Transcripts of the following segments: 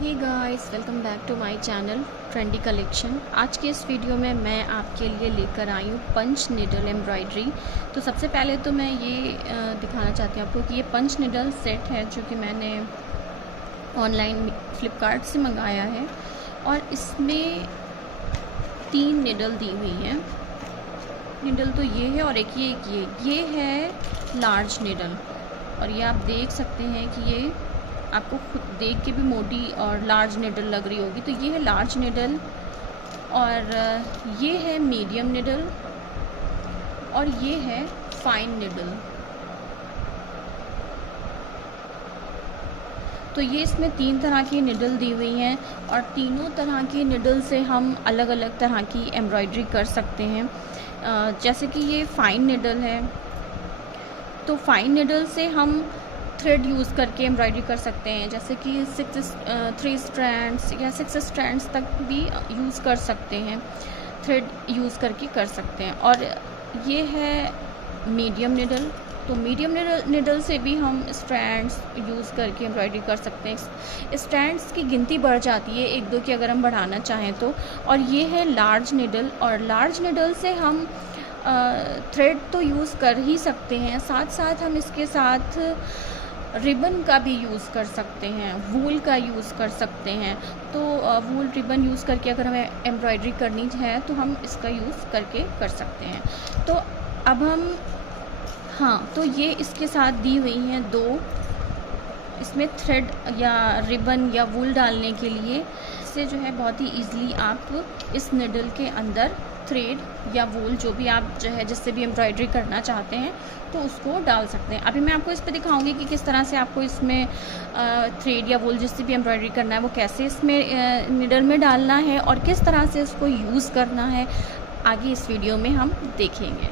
Hey guys, welcome back to my channel trendy collection. आज के इस वीडियो में मैं आपके लिए लेकर आई हूँ पंच निडल एम्ब्रॉयडरी। तो सबसे पहले तो मैं ये दिखाना चाहती हूँ आपको कि ये पंच निडल सेट है जो कि मैंने ऑनलाइन फ्लिपकार्ट से मंगाया है और इसमें 3 निडल दी हुई हैं। निडल तो ये है और एक ये है लार्ज निडल, और ये आप देख सकते हैं कि ये आपको खुद देख के भी मोटी और लार्ज निडल लग रही होगी। तो ये है लार्ज निडल और ये है मीडियम निडल और ये है फाइन निडल। तो ये इसमें 3 तरह की निडल दी हुई हैं और तीनों तरह की निडल से हम अलग अलग तरह की एम्ब्रॉयडरी कर सकते हैं। जैसे कि ये फाइन निडल है, तो फाइन निडल से हम थ्रेड यूज़ करके एम्ब्रॉयडरी कर सकते हैं, जैसे कि 3 स्ट्रैंड्स या 6 स्ट्रैंड्स तक भी यूज़ कर सकते हैं, थ्रेड यूज़ करके कर सकते हैं। और ये है मीडियम निडल, तो मीडियम निडल से भी हम स्ट्रैंड्स यूज़ करके एम्ब्रॉयडरी कर सकते हैं। स्ट्रैंड्स की गिनती बढ़ जाती है 1-2 की अगर हम बढ़ाना चाहें तो। और ये है लार्ज निडल, और लार्ज निडल से हम थ्रेड तो यूज़ कर ही सकते हैं, साथ साथ हम इसके साथ रिबन का भी यूज़ कर सकते हैं, वूल का यूज़ कर सकते हैं। तो वूल रिबन यूज़ करके अगर हमें एम्ब्रॉयडरी करनी है तो हम इसका यूज़ करके कर सकते हैं। तो अब हम तो ये इसके साथ दी हुई हैं 2 इसमें थ्रेड या रिबन या वूल डालने के लिए। इससे जो है बहुत ही ईज़िली आप इस निडल के अंदर थ्रेड या वूल जो भी आप जो है जिससे भी एम्ब्रॉयडरी करना चाहते हैं तो उसको डाल सकते हैं। अभी मैं आपको इस पे दिखाऊंगी कि किस तरह से आपको इसमें थ्रेड या वूल जिससे भी एम्ब्रॉयडरी करना है वो कैसे इसमें निडल में डालना है और किस तरह से इसको यूज़ करना है, आगे इस वीडियो में हम देखेंगे।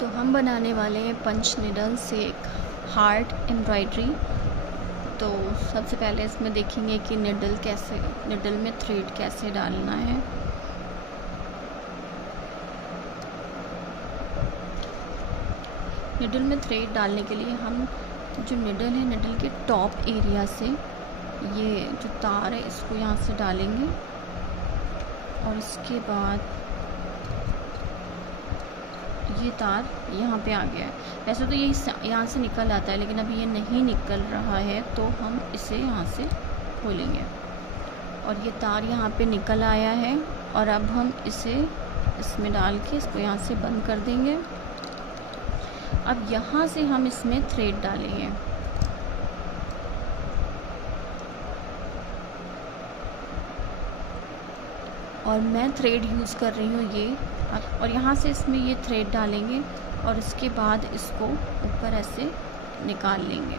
तो हम बनाने वाले हैं पंच निडल से एक हार्ट एम्ब्रॉयडरी। तो सबसे पहले इसमें देखेंगे कि निडल में थ्रेड कैसे डालना है। निडल में थ्रेड डालने के लिए हम जो निडल है, निडल के टॉप एरिया से ये जो तार है इसको यहाँ से डालेंगे और इसके बाद ये तार यहाँ पे आ गया है। वैसे तो ये यहाँ से निकल आता है, लेकिन अभी ये नहीं निकल रहा है तो हम इसे यहाँ से खोलेंगे और ये तार यहाँ पे निकल आया है। और अब हम इसे इसमें डाल के इसको यहाँ से बंद कर देंगे। अब यहाँ से हम इसमें थ्रेड डालेंगे। और मैं थ्रेड यूज़ कर रही हूँ ये, और यहाँ से इसमें ये थ्रेड डालेंगे और इसके बाद इसको ऊपर ऐसे निकाल लेंगे।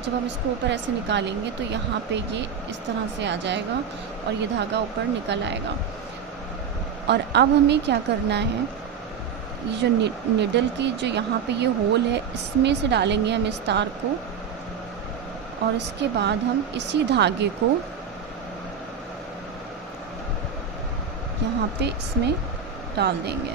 जब हम इसको ऊपर ऐसे निकालेंगे तो यहाँ पे ये इस तरह से आ जाएगा और ये धागा ऊपर निकल आएगा। और अब हमें क्या करना है, ये जो निडल की जो यहाँ पे ये होल है इसमें से डालेंगे हम इस तार को, और इसके बाद हम इसी धागे को यहाँ पे इसमें डाल देंगे।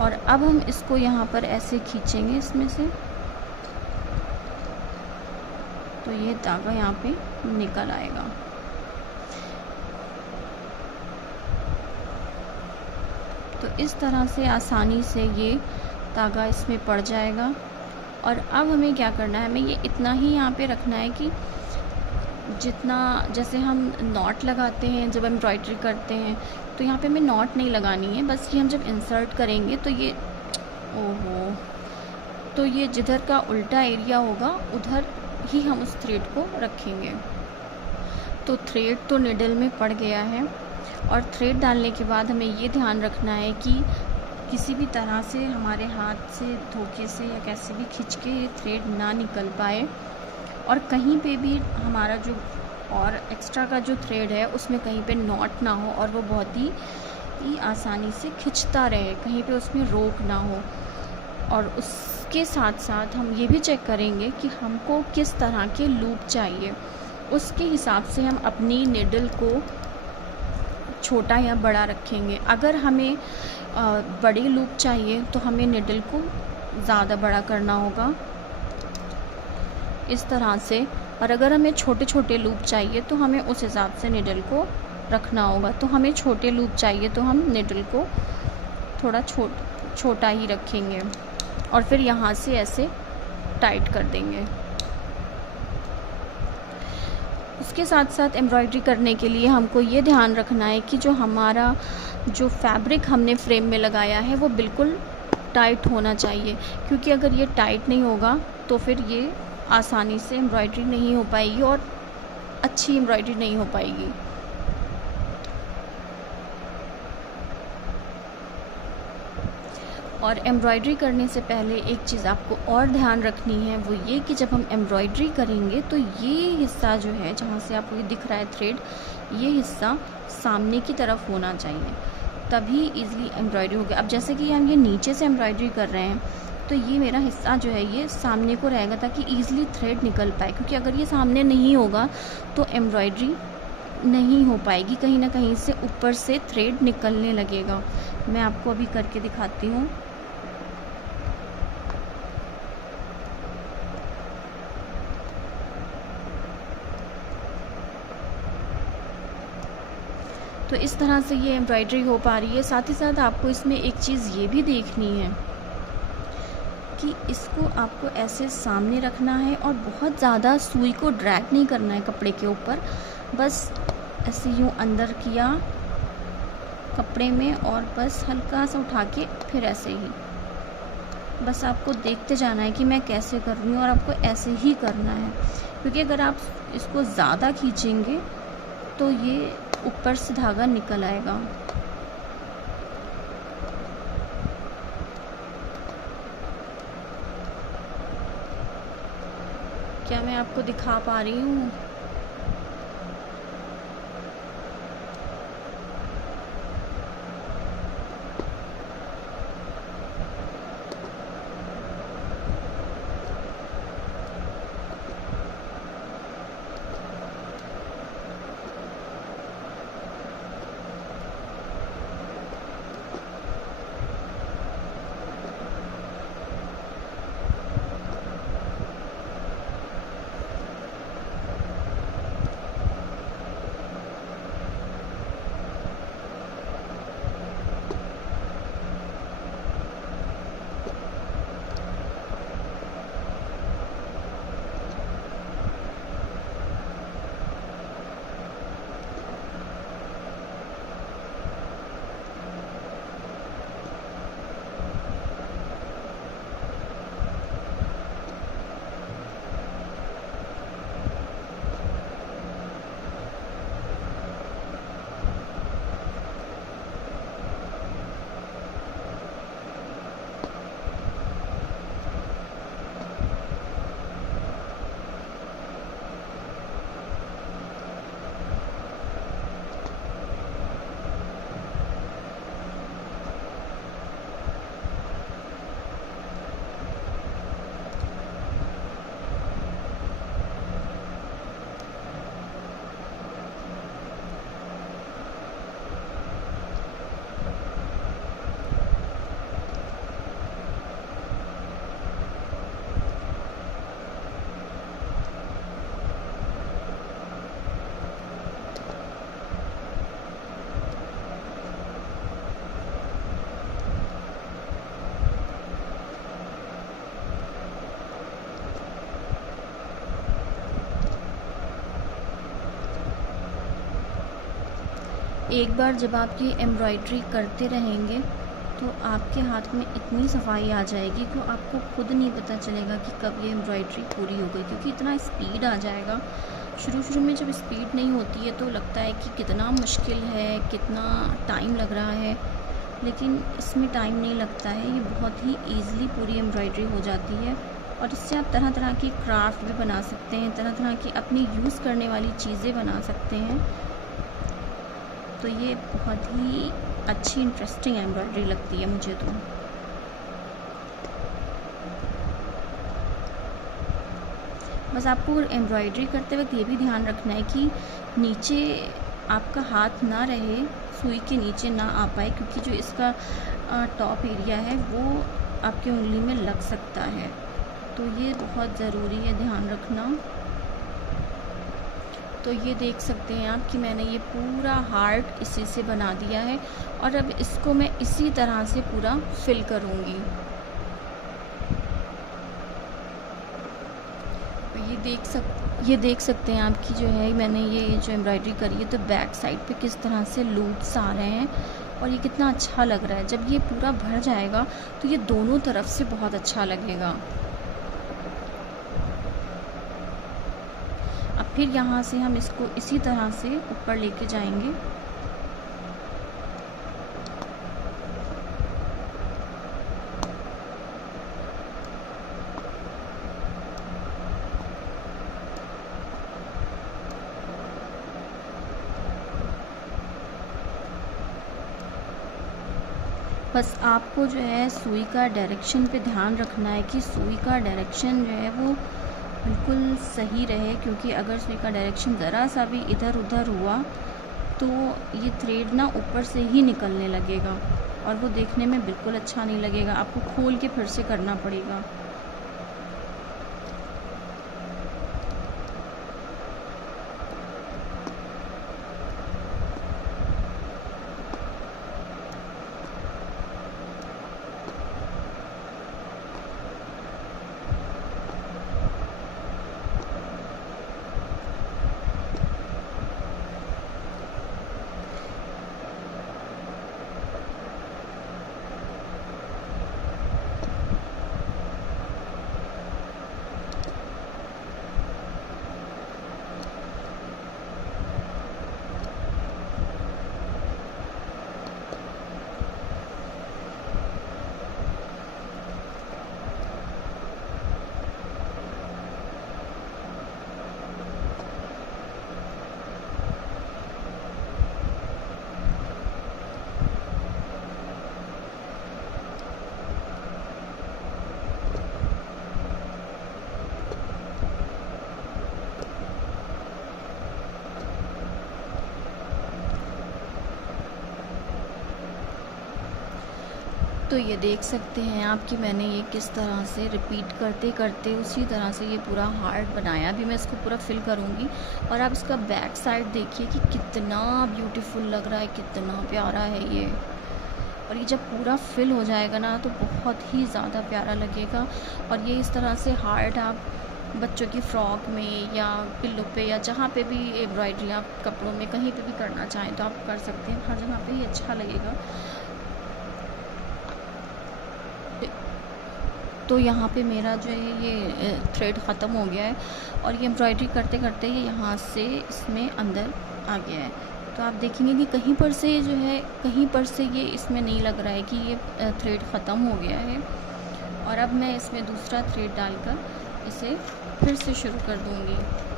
और अब हम इसको यहाँ पर ऐसे खींचेंगे इसमें से, तो ये धागा यहाँ पे निकल आएगा। तो इस तरह से आसानी से ये धागा इसमें पड़ जाएगा। और अब हमें क्या करना है, हमें ये इतना ही यहाँ पे रखना है कि जितना, जैसे हम नॉट लगाते हैं जब एम्ब्रॉयडरी करते हैं तो यहाँ पे हमें नॉट नहीं लगानी है, बस ये हम जब इंसर्ट करेंगे तो ये जिधर का उल्टा एरिया होगा उधर ही हम उस थ्रेड को रखेंगे। तो थ्रेड तो निडल में पड़ गया है, और थ्रेड डालने के बाद हमें ये ध्यान रखना है कि किसी भी तरह से हमारे हाथ से धोखे से या कैसे भी खींच के ये थ्रेड ना निकल पाए, और कहीं पे भी हमारा जो और एक्स्ट्रा का जो थ्रेड है उसमें कहीं पे नॉट ना हो और वो बहुत ही आसानी से खिंचता रहे, कहीं पे उसमें रोक ना हो। और उसके साथ साथ हम ये भी चेक करेंगे कि हमको किस तरह के लूप चाहिए, उसके हिसाब से हम अपनी निडल को छोटा या बड़ा रखेंगे। अगर हमें बड़े लूप चाहिए तो हमें निडल को ज़्यादा बड़ा करना होगा इस तरह से, और अगर हमें छोटे छोटे लूप चाहिए तो हमें उस हिसाब से निडल को रखना होगा। तो हमें छोटे लूप चाहिए तो हम निडल को थोड़ा छोटा ही रखेंगे और फिर यहाँ से ऐसे टाइट कर देंगे। उसके साथ साथ एम्ब्रॉयडरी करने के लिए हमको ये ध्यान रखना है कि जो हमारा जो फैब्रिक हमने फ्रेम में लगाया है वो बिल्कुल टाइट होना चाहिए, क्योंकि अगर ये टाइट नहीं होगा तो फिर ये आसानी से एम्ब्रॉयडरी नहीं हो पाएगी और अच्छी एम्ब्रॉयडरी नहीं हो पाएगी। और एम्ब्रॉयडरी करने से पहले एक चीज़ आपको और ध्यान रखनी है, वो ये कि जब हम एम्ब्रॉयडरी करेंगे तो ये हिस्सा जो है जहाँ से आपको ये दिख रहा है थ्रेड, ये हिस्सा सामने की तरफ होना चाहिए, तभी इजीली एम्ब्रॉयडरी होगी। अब जैसे कि हम ये नीचे से एम्ब्रॉयडरी कर रहे हैं तो ये मेरा हिस्सा जो है ये सामने को रहेगा ताकि ईज़िली थ्रेड निकल पाए, क्योंकि अगर ये सामने नहीं होगा तो एम्ब्रॉयडरी नहीं हो पाएगी, कहीं ना कहीं से ऊपर से थ्रेड निकलने लगेगा। मैं आपको अभी करके दिखाती हूँ। तो इस तरह से ये एम्ब्रॉयडरी हो पा रही है। साथ ही साथ आपको इसमें एक चीज़ ये भी देखनी है कि इसको आपको ऐसे सामने रखना है और बहुत ज़्यादा सुई को ड्रैग नहीं करना है कपड़े के ऊपर, बस ऐसे यूँ अंदर किया कपड़े में और बस हल्का सा उठा के फिर ऐसे ही, बस आपको देखते जाना है कि मैं कैसे कर रही हूँ और आपको ऐसे ही करना है, क्योंकि अगर आप इसको ज़्यादा खींचेंगे तो ये ऊपर से धागा निकल आएगा। क्या मैं आपको दिखा पा रही हूँ? एक बार जब आप ये एम्ब्रॉयडरी करते रहेंगे तो आपके हाथ में इतनी सफाई आ जाएगी कि आपको खुद नहीं पता चलेगा कि कब ये एम्ब्रॉयडरी पूरी हो गई, क्योंकि इतना स्पीड आ जाएगा। शुरू में जब स्पीड नहीं होती है तो लगता है कि कितना मुश्किल है, कितना टाइम लग रहा है, लेकिन इसमें टाइम नहीं लगता है। ये बहुत ही ईज़िली पूरी एम्ब्रॉयडरी हो जाती है और इससे आप तरह तरह की क्राफ्ट भी बना सकते हैं, तरह तरह की अपनी यूज़ करने वाली चीज़ें बना सकते हैं। तो ये बहुत ही अच्छी इंटरेस्टिंग एम्ब्रॉयडरी लगती है मुझे तो। बस आपको एम्ब्रॉयडरी करते वक्त ये भी ध्यान रखना है कि नीचे आपका हाथ ना रहे, सुई के नीचे ना आ पाए, क्योंकि जो इसका टॉप एरिया है वो आपकी उंगली में लग सकता है। तो ये बहुत ज़रूरी है ध्यान रखना। तो ये देख सकते हैं आप कि मैंने ये पूरा हार्ट इसी से बना दिया है, और अब इसको मैं इसी तरह से पूरा फिल करूँगी। ये देख सकते हैं आप कि जो है मैंने ये जो एम्ब्रॉयडरी करी है, तो बैक साइड पे किस तरह से लूप्स आ रहे हैं, और ये कितना अच्छा लग रहा है। जब ये पूरा भर जाएगा तो ये दोनों तरफ से बहुत अच्छा लगेगा। अब फिर यहाँ से हम इसको इसी तरह से ऊपर लेके जाएंगे। बस आपको जो है सुई का डायरेक्शन पे ध्यान रखना है कि सुई का डायरेक्शन जो है वो बिल्कुल सही रहे, क्योंकि अगर सुई का डायरेक्शन ज़रा सा भी इधर उधर हुआ तो ये थ्रेड ना ऊपर से ही निकलने लगेगा, और वो देखने में बिल्कुल अच्छा नहीं लगेगा। आपको खोल के फिर से करना पड़ेगा। तो ये देख सकते हैं आप कि मैंने ये किस तरह से रिपीट करते करते उसी तरह से ये पूरा हार्ट बनाया। अभी मैं इसको पूरा फिल करूँगी, और आप इसका बैक साइड देखिए कि कितना ब्यूटीफुल लग रहा है, कितना प्यारा है ये। और ये जब पूरा फिल हो जाएगा ना तो बहुत ही ज़्यादा प्यारा लगेगा। और ये इस तरह से हार्ट आप बच्चों की फ़्रॉक में या पिल्लो पे या जहाँ पे भी एम्ब्रॉयडरी आप कपड़ों में कहीं पे भी करना चाहें तो आप कर सकते हैं। हर जगह पे ही अच्छा लगेगा। तो यहाँ पे मेरा जो है ये थ्रेड ख़त्म हो गया है, और ये एम्ब्रॉयडरी करते करते ये यहाँ से इसमें अंदर आ गया है। तो आप देखेंगे कि कहीं पर से जो है, कहीं पर से ये इसमें नहीं लग रहा है कि ये थ्रेड ख़त्म हो गया है। और अब मैं इसमें दूसरा थ्रेड डालकर इसे फिर से शुरू कर दूँगी।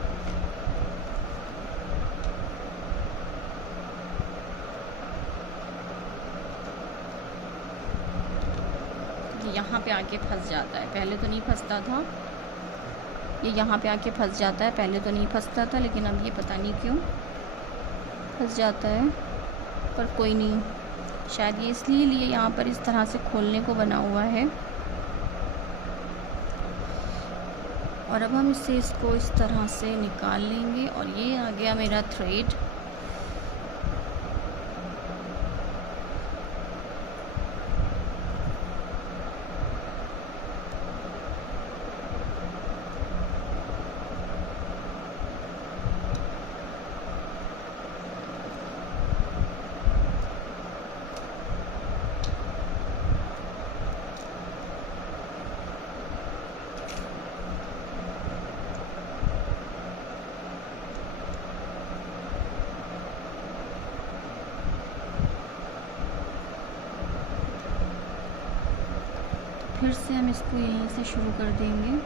यहाँ पे आके फंस जाता है, पहले तो नहीं फंसता था। ये यहाँ पे आके फंस जाता है, पहले तो नहीं फंसता था, लेकिन अब ये पता नहीं क्यों फंस जाता है। पर कोई नहीं, शायद ये इसलिए लिए यहाँ पर इस तरह से खोलने को बना हुआ है। और अब हम इसको इस तरह से निकाल लेंगे, और ये आ गया मेरा थ्रेड। फिर से हम इसको यहीं से शुरू कर देंगे।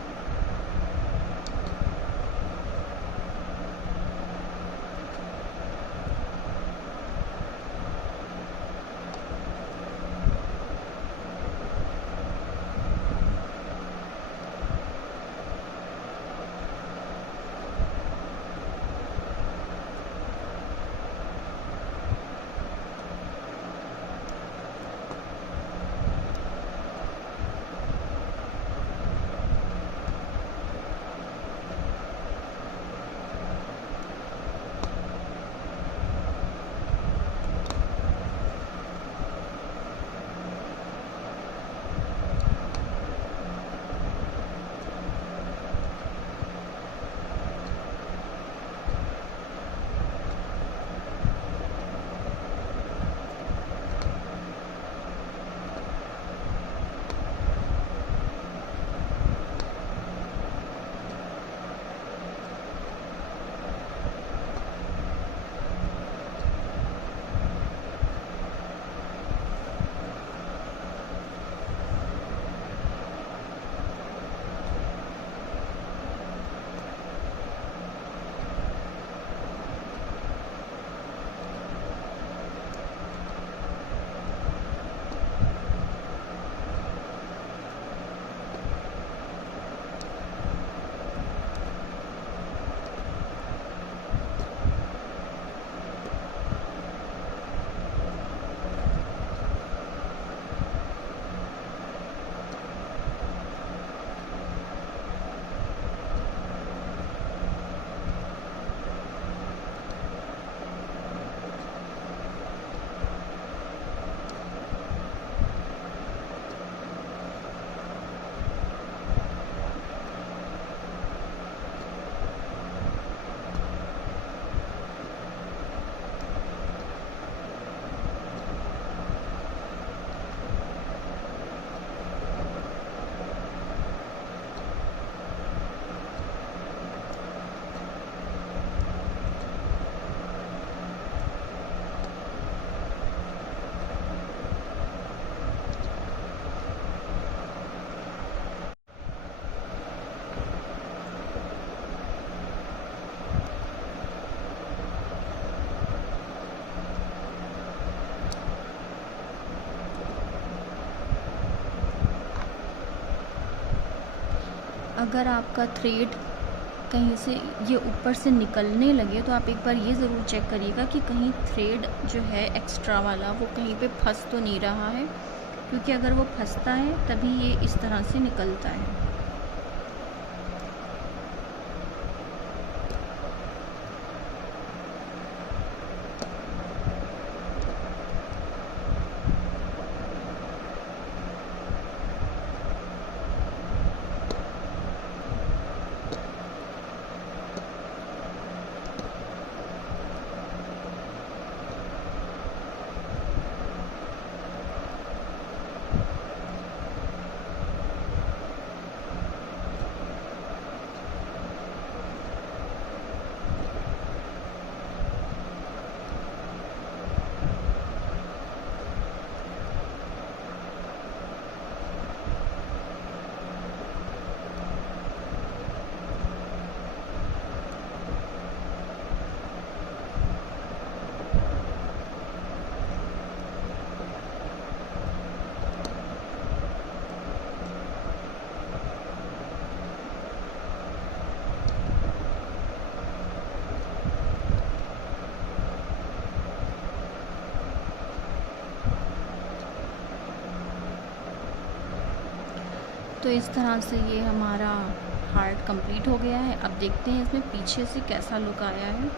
अगर आपका थ्रेड कहीं से ये ऊपर से निकलने लगे तो आप एक बार ये ज़रूर चेक करिएगा कि कहीं थ्रेड जो है एक्स्ट्रा वाला वो कहीं पे फंस तो नहीं रहा है, क्योंकि अगर वो फंसता है तभी ये इस तरह से निकलता है। तो इस तरह से ये हमारा हार्ट कंप्लीट हो गया है। अब देखते हैं इसमें पीछे से कैसा लुक आया है।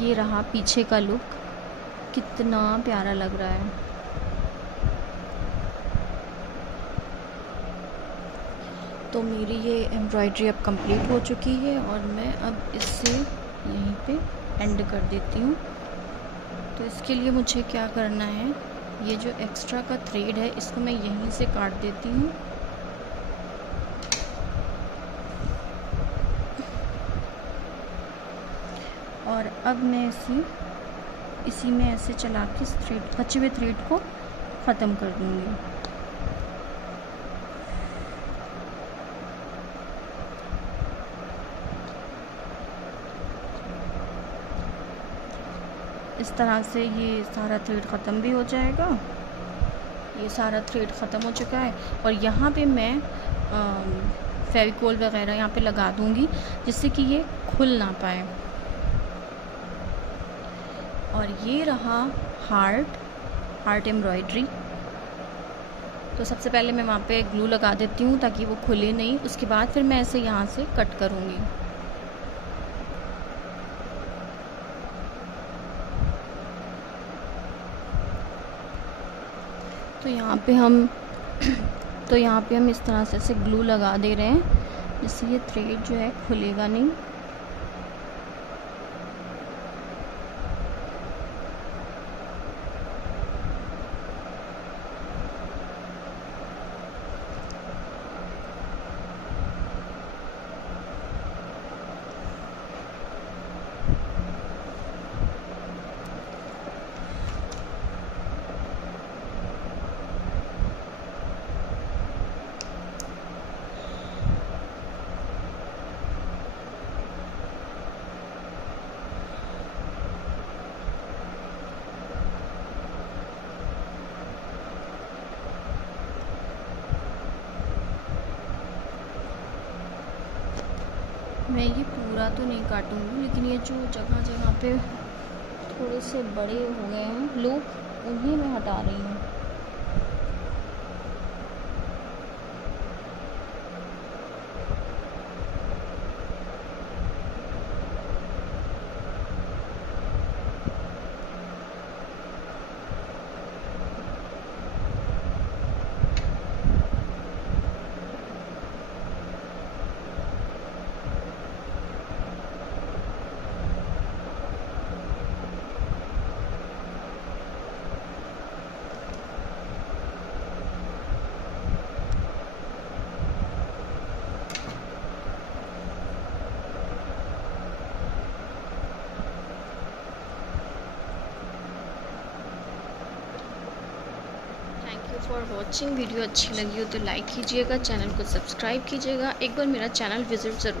ये रहा पीछे का लुक, कितना प्यारा लग रहा है। तो मेरी ये एम्ब्रॉयडरी अब कंप्लीट हो चुकी है और मैं अब इससे यहीं पे एंड कर देती हूँ। तो इसके लिए मुझे क्या करना है, ये जो एक्स्ट्रा का थ्रेड है इसको मैं यहीं से काट देती हूँ। और अब मैं इसी में ऐसे चला के इस थ्रेड, बचे हुए थ्रेड को ख़त्म कर दूँगी। इस तरह से ये सारा थ्रेड ख़त्म भी हो जाएगा। ये सारा थ्रेड ख़त्म हो चुका है और यहाँ पे मैं फेविकोल वगैरह यहाँ पे लगा दूँगी जिससे कि ये खुल ना पाए। और ये रहा हार्ट एम्ब्रॉयडरी। तो सबसे पहले मैं वहाँ पे ग्लू लगा देती हूँ ताकि वो खुले नहीं। उसके बाद फिर मैं ऐसे यहाँ से कट करूँगी। तो यहाँ पे हम इस तरह से ग्लू लगा दे रहे हैं जिससे ये थ्रेड जो है खुलेगा नहीं। मैं ये पूरा तो नहीं काटूंगी, लेकिन ये जो जगह जगह पे थोड़े से बड़े हो गए हैं लूप, उन्हें मैं हटा रही हूँ। For watching. वीडियो अच्छी लगी हो तो लाइक कीजिएगा, चैनल को सब्सक्राइब कीजिएगा, एक बार मेरा चैनल विज़िट ज़रूर